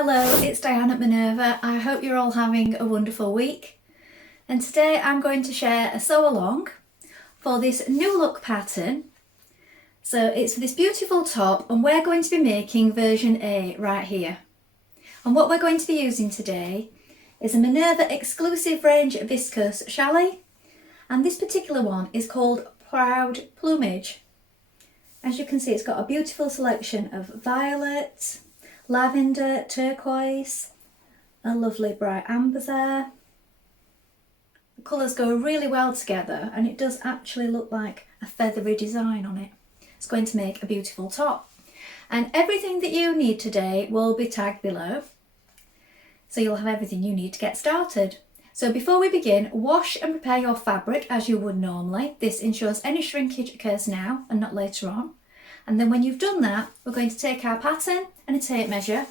Hello, it's Dianne at Minerva. I hope you're all having a wonderful week. And today I'm going to share a sew along for this new look pattern. So it's for this beautiful top and we're going to be making version A right here. And what we're going to be using today is a Minerva exclusive range viscose challis. And this particular one is called Proud Plumage. As you can see, it's got a beautiful selection of violet, lavender, turquoise, a lovely bright amber there. The colours go really well together and it does actually look like a feathery design on it. It's going to make a beautiful top. And everything that you need today will be tagged below. So you'll have everything you need to get started. So before we begin, wash and prepare your fabric as you would normally. This ensures any shrinkage occurs now and not later on. And then when you've done that, we're going to take our pattern and a tape measure,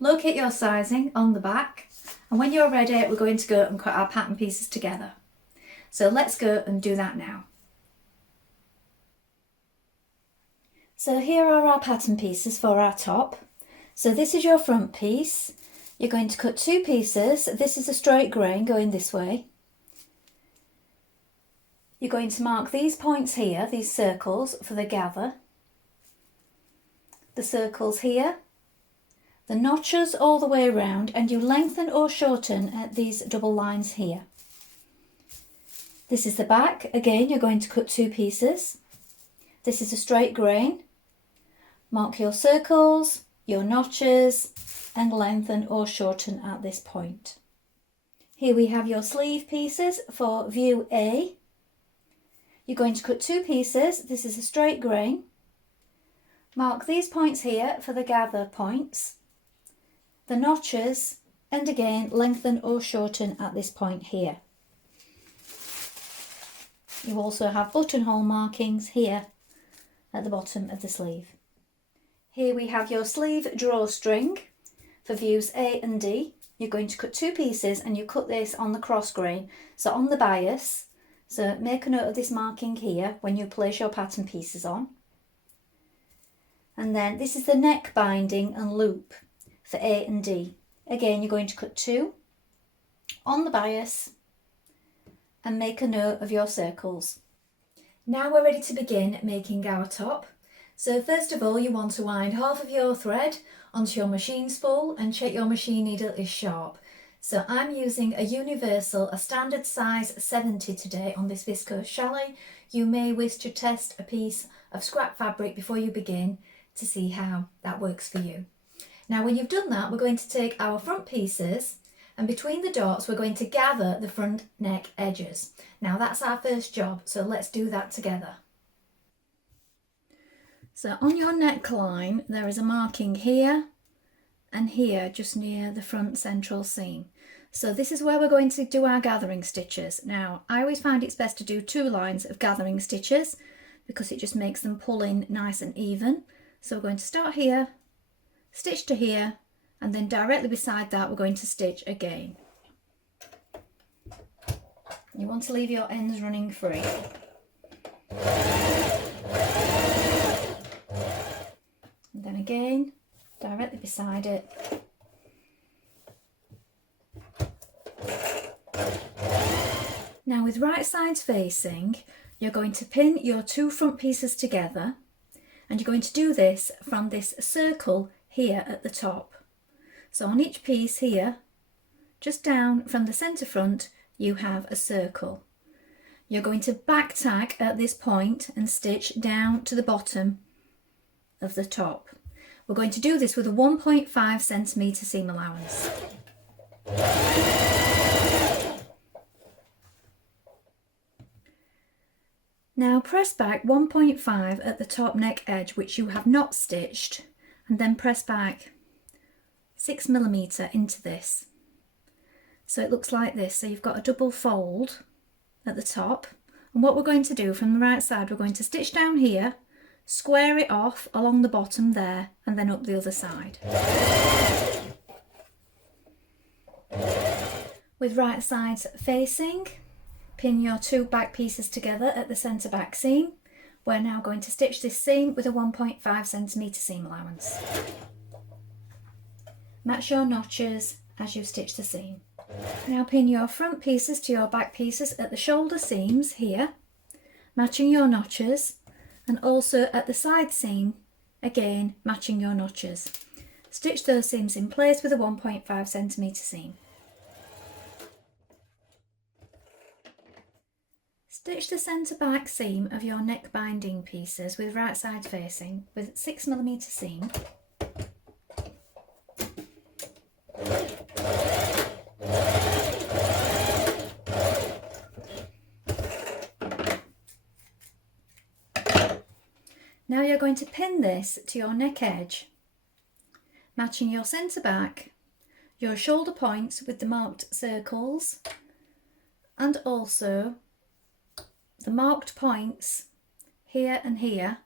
locate your sizing on the back, and when you're ready, we're going to go and cut our pattern pieces together. So let's go and do that now. So here are our pattern pieces for our top. So this is your front piece. You're going to cut two pieces. This is a straight grain going this way. You're going to mark these points here, these circles, for the gather. The circles here, the notches all the way around, and you lengthen or shorten at these double lines here. This is the back. Again, you're going to cut two pieces. This is a straight grain. Mark your circles, your notches, and lengthen or shorten at this point. Here we have your sleeve pieces for view A. You're going to cut two pieces. This is a straight grain. Mark these points here for the gather points, the notches, and again lengthen or shorten at this point here. You also have buttonhole markings here at the bottom of the sleeve. Here we have your sleeve drawstring for views A and D. You're going to cut two pieces and you cut this on the cross grain, so on the bias. So make a note of this marking here when you place your pattern pieces on. And then this is the neck binding and loop for A and D. Again, you're going to cut two on the bias and make a note of your circles. Now we're ready to begin making our top. So first of all, you want to wind half of your thread onto your machine spool and check your machine needle is sharp. So I'm using a universal, a standard size 70 today on this viscose challis. You may wish to test a piece of scrap fabric before you begin to see how that works for you. Now when you've done that, we're going to take our front pieces and between the dots we're going to gather the front neck edges. Now that's our first job, so let's do that together. So on your neckline there is a marking here and here just near the front central seam. So this is where we're going to do our gathering stitches. Now I always find it's best to do two lines of gathering stitches because it just makes them pull in nice and even. So we're going to start here, stitch to here, and then directly beside that we're going to stitch again. You want to leave your ends running free. And then again, directly beside it. Now with right sides facing, you're going to pin your two front pieces together. And you're going to do this from this circle here at the top. So on each piece here, just down from the centre front, you have a circle. You're going to back tag at this point and stitch down to the bottom of the top. We're going to do this with a 1.5 centimetre seam allowance. Now press back 1.5 at the top neck edge which you have not stitched, and then press back 6mm into this. So it looks like this, so you've got a double fold at the top, and what we're going to do from the right side, we're going to stitch down here, square it off along the bottom there, and then up the other side. With right sides facing, pin your two back pieces together at the centre back seam. We're now going to stitch this seam with a 1.5 centimetre seam allowance. match your notches as you stitch the seam. Now pin your front pieces to your back pieces at the shoulder seams here, matching your notches, and also at the side seam, again matching your notches. Stitch those seams in place with a 1.5 centimetre seam. Stitch the centre back seam of your neck binding pieces with right side facing with 6mm seam. Now you're going to pin this to your neck edge, matching your centre back, your shoulder points with the marked circles, and also the marked points here and here,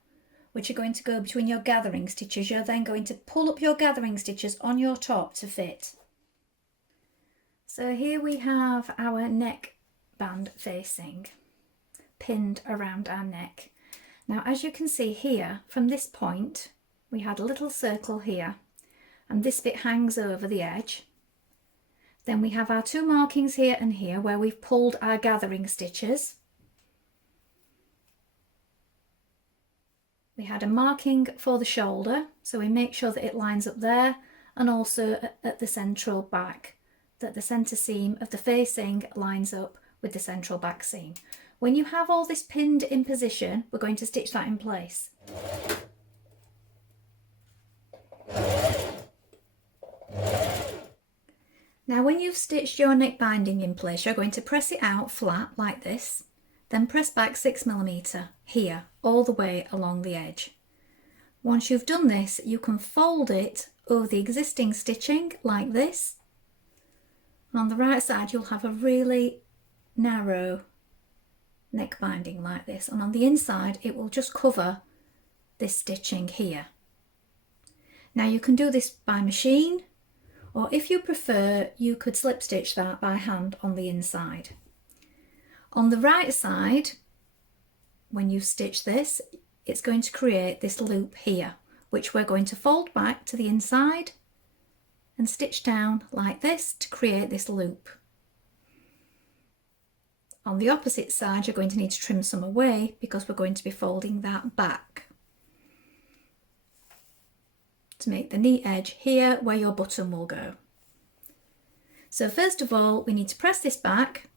which are going to go between your gathering stitches. You're then going to pull up your gathering stitches on your top to fit. So here we have our neck band facing pinned around our neck. Now, as you can see here, from this point, we had a little circle here, and this bit hangs over the edge. Then we have our two markings here and here where we've pulled our gathering stitches. We had a marking for the shoulder, so we make sure that it lines up there, and also at the central back, that the centre seam of the facing lines up with the central back seam. When you have all this pinned in position, we're going to stitch that in place. Now when you've stitched your neck binding in place, you're going to press it out flat like this, then press back 6mm here, all the way along the edge. Once you've done this, you can fold it over the existing stitching like this. And on the right side, you'll have a really narrow neck binding like this, and on the inside it will just cover this stitching here. Now you can do this by machine, or if you prefer, you could slip stitch that by hand on the inside. On the right side, when you stitch this, it's going to create this loop here, which we're going to fold back to the inside and stitch down like this to create this loop. On the opposite side, you're going to need to trim some away because we're going to be folding that back to make the neat edge here where your button will go. So first of all, we need to press this back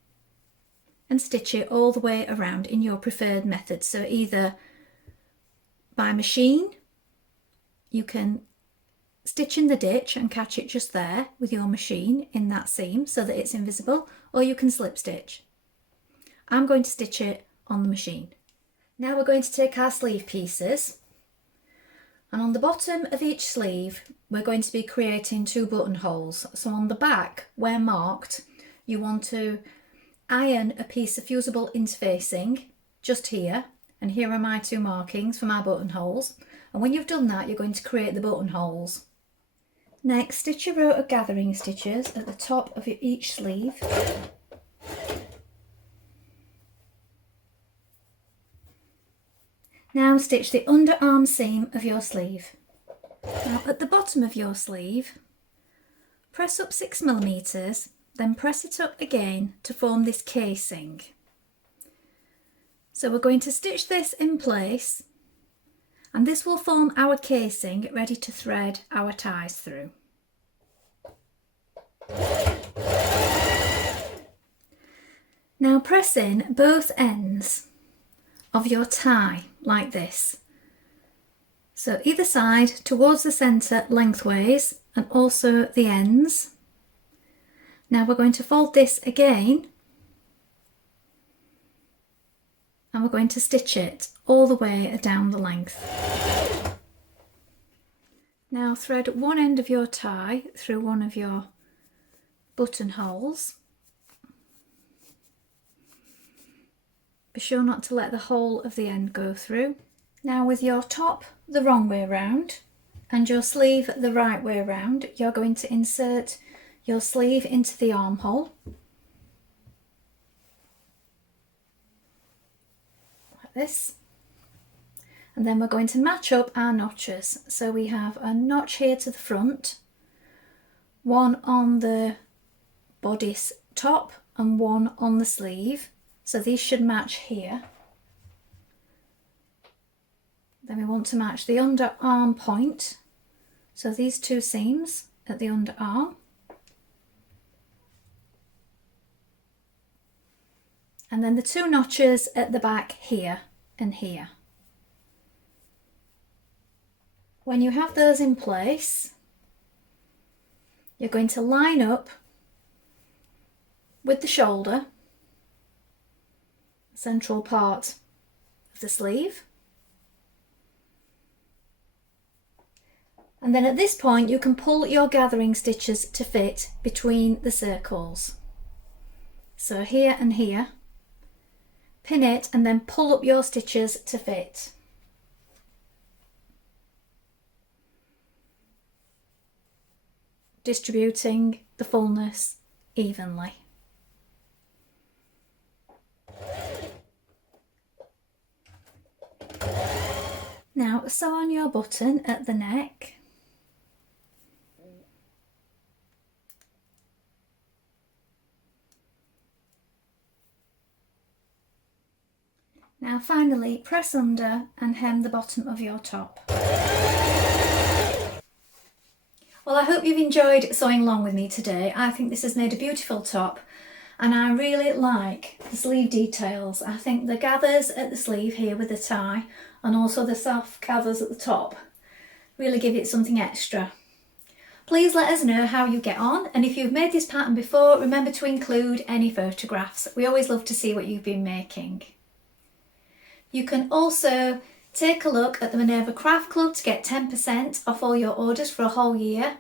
and stitch it all the way around in your preferred method. So either by machine, you can stitch in the ditch and catch it just there with your machine in that seam so that it's invisible, or you can slip stitch. I'm going to stitch it on the machine. Now we're going to take our sleeve pieces, and on the bottom of each sleeve we're going to be creating 2 buttonholes. So on the back, where marked, you want to iron a piece of fusible interfacing just here, and here are my 2 markings for my buttonholes. And when you've done that, you're going to create the buttonholes. Next, stitch a row of gathering stitches at the top of each sleeve. Now stitch the underarm seam of your sleeve. Now at the bottom of your sleeve, press up 6mm, then press it up again to form this casing. So we're going to stitch this in place, and this will form our casing ready to thread our ties through. Now press in both ends of your tie like this. So either side towards the centre lengthways, and also the ends. Now we're going to fold this again, and we're going to stitch it all the way down the length. Now thread one end of your tie through one of your buttonholes. Be sure not to let the whole of the end go through. Now with your top the wrong way round and your sleeve the right way round, you're going to insert your sleeve into the armhole. Like this. And then we're going to match up our notches. So we have a notch here to the front, one on the bodice top and one on the sleeve. So these should match here. Then we want to match the underarm point. So these two seams at the underarm. And then the two notches at the back here and here. When you have those in place, you're going to line up with the shoulder, central part of the sleeve. And then at this point you can pull your gathering stitches to fit between the circles. So here and here, pin it and then pull up your stitches to fit. Distributing the fullness evenly. Now sew on your button at the neck. Now finally press under and hem the bottom of your top. Well, I hope you've enjoyed sewing along with me today. I think this has made a beautiful top and I really like the sleeve details. I think the gathers at the sleeve here with the tie and also the soft gathers at the top really give it something extra. Please let us know how you get on, and if you've made this pattern before, remember to include any photographs. We always love to see what you've been making. You can also take a look at the Minerva Craft Club to get 10% off all your orders for a whole year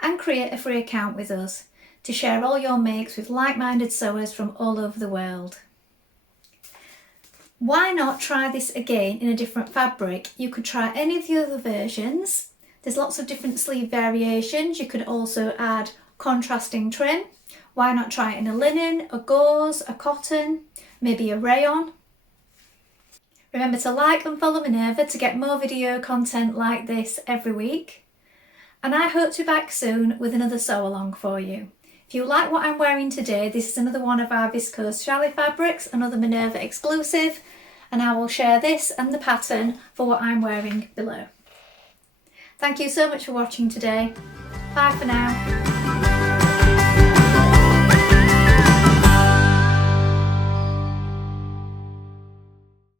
and create a free account with us to share all your makes with like-minded sewers from all over the world. Why not try this again in a different fabric? You could try any of the other versions. There's lots of different sleeve variations. You could also add contrasting trim. Why not try it in a linen, a gauze, a cotton, maybe a rayon? Remember to like and follow Minerva to get more video content like this every week. And I hope to be back soon with another sew along for you. If you like what I'm wearing today, this is another one of our viscose challis fabrics, another Minerva exclusive, and I will share this and the pattern for what I'm wearing below. Thank you so much for watching today. Bye for now.